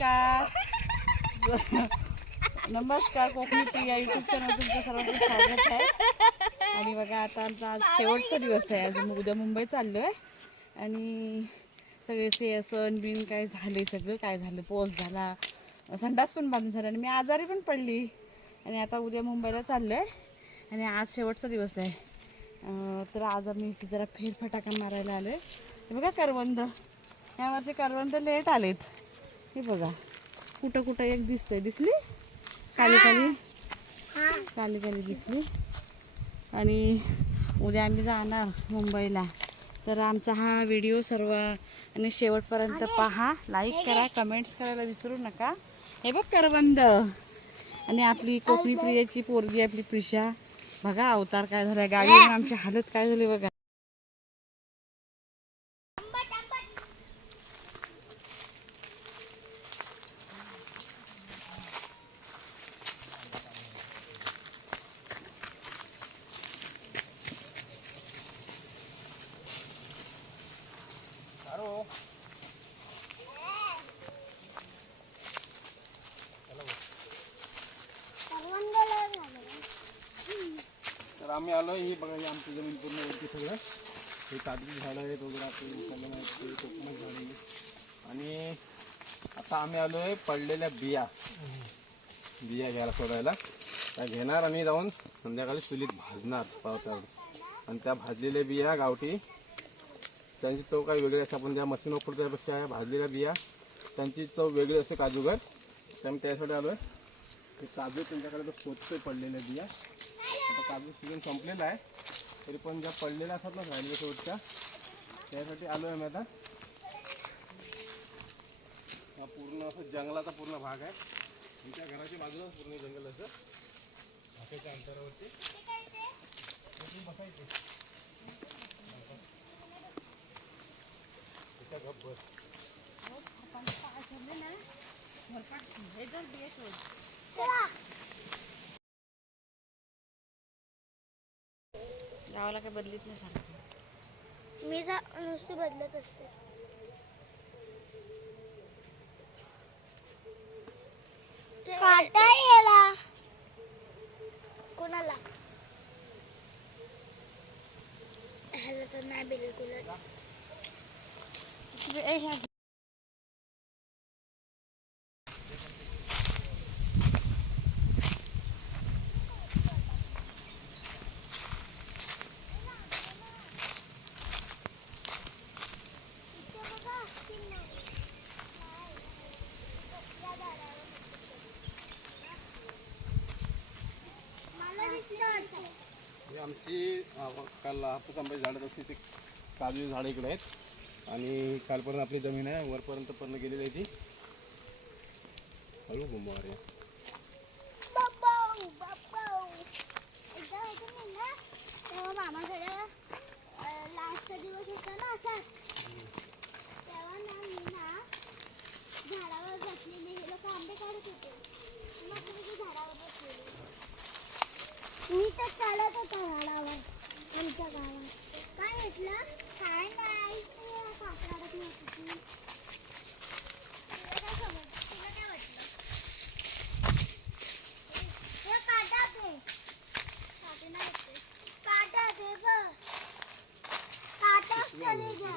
नमस्कार. नमस्कार Konkani Priya YouTube channel तुमचं सर्वांचं स्वागत आहे. आणि बघा आता आमचा आज शेवटचा दिवस आहे. आज मग उद्या मुंबई चाललो आहे आणि सगळे से सण बिन काय झाले सगळं काय झालं पोस झाला. संडास पण बांधून झाला आणि मी आजारी पण पडली. आणि आता उद्या मुंबईला चाललो आहे आणि आज शेवटचा दिवस आहे. तर आज आम्ही जरा फेरफटाका मारायला आलो आहे बघा करवंद. यावर्षी करवंद लेट आलेत. हे बघा. कुठं कुठं एक दिसतंय दिसली? काली काली काली काली दिसली. आणि उद्या आम्ही जाणार मुंबईला. तर आमचा हा व्हिडिओ सर्व आणि शेवटपर्यंत पहा. लाईक करा कमेंट्स करायला विसरू नका. हे बघ करवंद. आणि आपली कोकणी प्रियाची पोरगी आपली प्रिशा. बघा अवतार काय झालाय गाडीवर आमची हालत काय झाली बघा तर आम्ही आलो ही बघा ही आमची जमीन पूर्ण होती सगळं. हे काजूची झाडं आहेत वगैरे आपली कलम आहेत ते झाडं आहेत. आणि आता आम्ही आलो आहे पडलेल्या बिया. बिया घ्यायला सोडायला. त्या घेणार आणि जाऊन संध्याकाळी चुलीत भाजणार पावसावर आणि त्या भाजलेल्या बिया गावठी त्यांची चव काही वेगळी असते. आपण त्या मशीन वापरतो भाजलेल्या बिया त्यांची चव वेगळी असते काजूगर. त्यामुळे त्यासाठी आलो आहे ते काजू त्यांच्याकडे तर शोधतोय पडलेल्या बिया. आता काजू सीझन संपलेला आहे. तरी पण ज्या पडलेल्या असतात ना राहिलेल्या शेवटच्या त्यासाठी आलो आहे मी आता. हा पूर्ण असं जंगलाचा पूर्ण भाग आहे. आमच्या घराच्या बाजूला पूर्ण जंगल असं भाकाच्या अंतरावरती. बसायचे. बस. गावाला काय बदलीत नाही सारखं मी. जा नुसती बदलत असते. काटा याला. कोणाला? ह्याला तर नाही बिलकुलच. आमची काल हापूस आंब्याची झाडं तशी ते काजूची झाडं इकडे आहेत. आणि कालपर्यंत आपली जमीन आहे वरपर्यंत पूर्ण गेलेली आहे ती. हळू घुमवार मामाकडे लास्ट दिवस होता ना असाच तेव्हा ना मी ना झाडावर बसलेली हे लोक आंबे काढत होते. मग मी झाडावर बसलेली. मी तर चालत होता झाडावर. आमच्या गावात. काय म्हटलं? काय नाही. तू नव्हती वाटलं हे काटा दे. काटा दे बघ. चले जा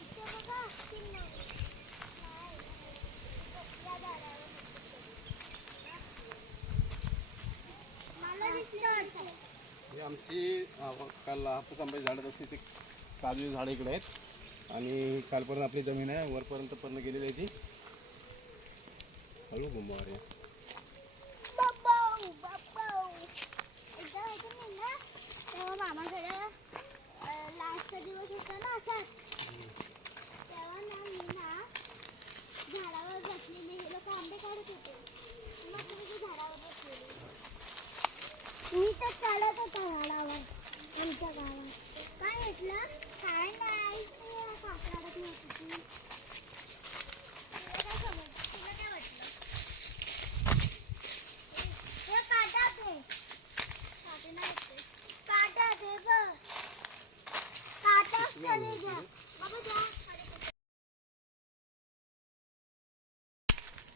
इथे बघा, तीन नाही. नाही. या झाडावर. मला दिसलं ही आमची काल हापूस आंब्याची झाडं असते ते काजूची झाडं इकडे आहेत. आणि कालपर्यंत आपली जमीन आहे वरपर्यंत पूर्ण गेलेली आहे ती. हळू घुमवार आहे. मामाकडे लास्ट दिवस होता ना असाच. म्हटलं काय नाही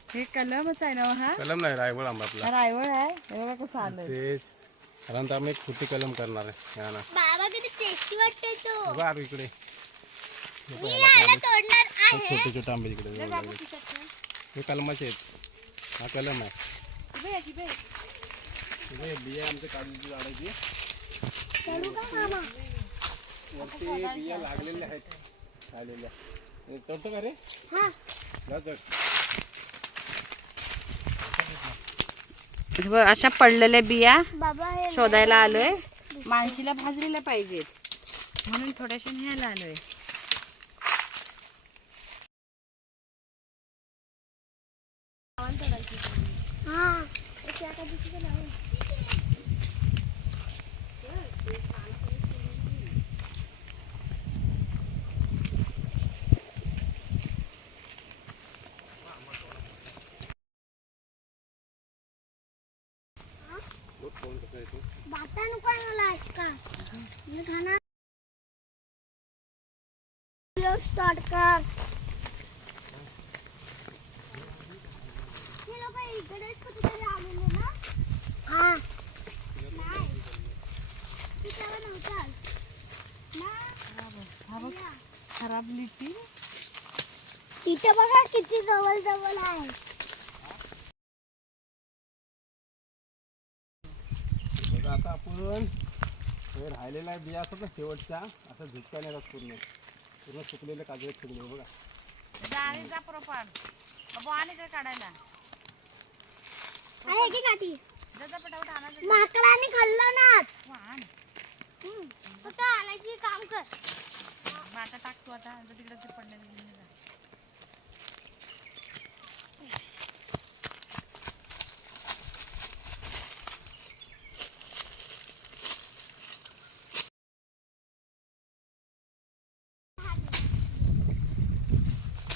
हे कलमच आहे ना हो हा कलम नाही रायवळ आंबा आपला. रायवळ आहे? हे बघा कसं आलं तेच. कारण आम्ही खोटी कलम करणार आहे. ना. टेस्टी वाटते तो. बघा आरू इकडे. मी याला तोडणार हे आहे. छोटे छोटे आंबे इकडे. हे कलमाचे आहेत. हा कलम आहे. बिया आमच्या काजूची झाडाची करू का मामा? वरती बिया लागलेल्या आहेत. आलेल्या. हे तोडतो का रे? हा. जा चढ. हे बघ, अशा पडलेल्या बिया बाबा शोधायला आलोय. माणशीला भाजलेल्या पाहिजेत. म्हणून थोड्याशा न्यायला आलोय. हा त्या कधीचं नाव बाता नको आहे मला का मी खाणार स्टार्ट कर हे लोक इकडेच कुठेतरी आलेले ना हा नाही तू तेव्हा ना? खराब लिटी बघा किती जवळ जवळ आहे. बघा आता आपण हे राहिलेला आहे बिया असतात ना शेवटच्या असं झुटका नाही पूर्ण. पूर्ण सुकलेले काजू आहेत सगळे बघा. जा जा प्रोपार बाबू आणि काय काढायला. आहे की काठी जा जा पटापट आणायचं. माकडाने खाल्लं ना. आण. फक्त आणायची? काम कर. मग आता टाकतो आता. जा तिकडे ते पडलेलं घेऊन ये जा.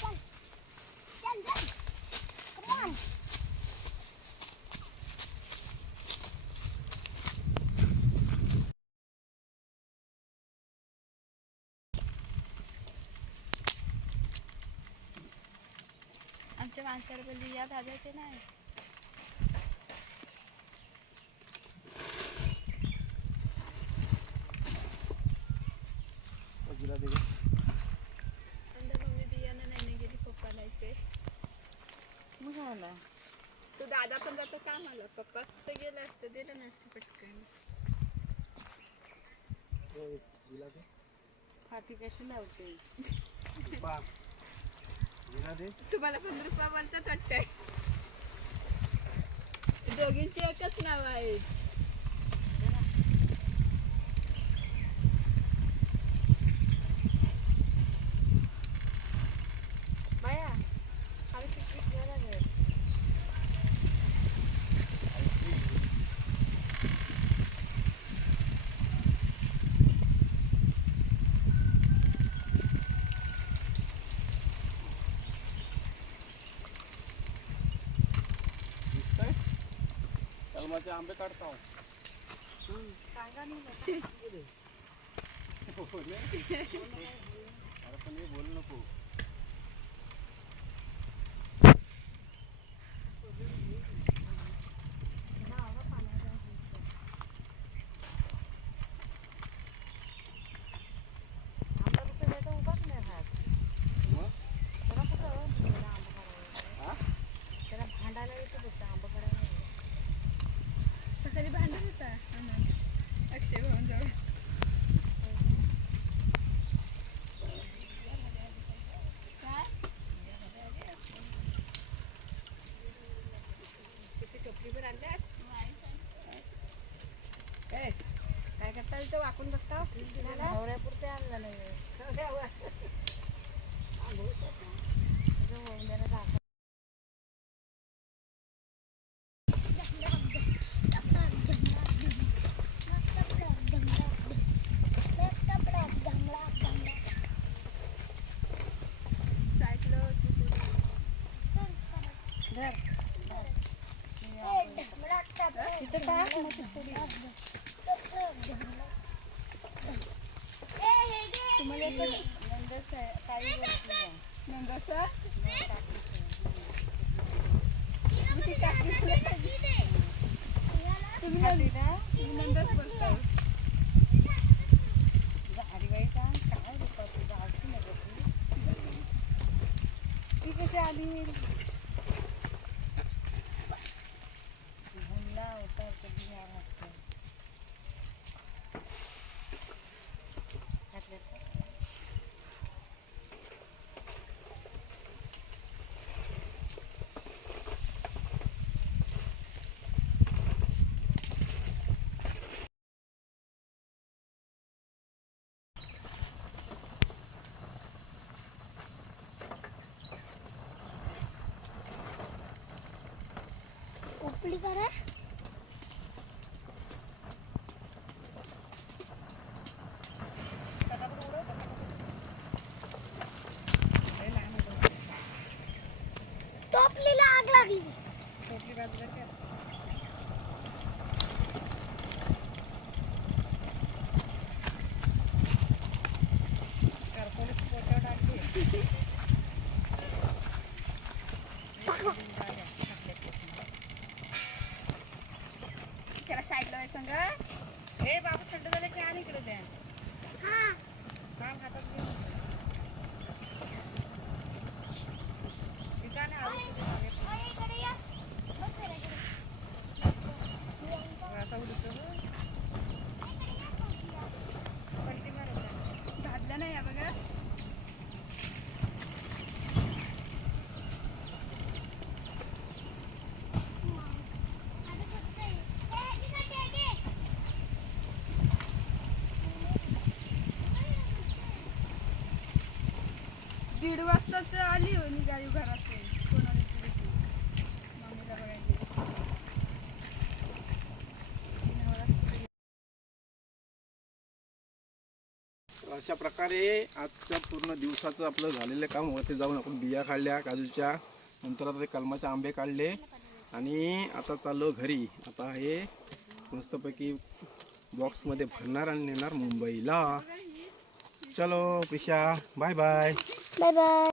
चल चल Come on. आमच्या माणसाला पण बिया भाजायचे नाही बाजूला दे गं. मम्मी बियाणं नाही गेली पप्पाला इथे मग काय झालं? तू दादा पण जातो कामाला पप्पा तर गेला असतं दिलं नसतं पटकन हो, दिला दे. फाटी कशी लावते पा. दिला दे. तुम्हाला पण रुपा बोलतात वाटतंय दोघींची एकच नाव आहेत बाया आम्ही पिकनिक घ्यायला जाऊ. दिसतंय? कलमाचे आंबे काढतो सांगा नाही. बाबा. अरे पण हे बोलू नको. काय करता इथं वाकून बघता नवऱ्यापुरते आणलं नाही होऊन द्या ना दाखव. साईडला होती पुढे. धर. इथं तुम्ही नंदस बोलताय ती कशी आली उपली करा टोपलीला आग लागली त्याला साईडला आहे संग हे बाबा थंड झालं की आणि इकडे द्या हा काम हातात घे. इथं आणि आळू कुठे लावेल? अरे, इकडे या. बस जरा इकडे. असा उडतो गं. पलटी मारत जा. भाजलं नाही या बघा आता फक्त हे. ए, इकडे ये, ये. दीड वाजताच आली हो निघाली घरात कोणाला तरी ती. मम्मीला बघायला तर अशा प्रकारे आजच्या पूर्ण दिवसाचं आपलं झालेलं काम होते जाऊन आपण बिया काढल्या काजूच्या. नंतर आता ते कलमाचे आंबे काढले. आणि आता चाललो घरी. आता हे मस्तपैकी बॉक्समध्ये भरणार आणि नेणार मुंबईला. चलो पिशा बाय बाय बाय बाय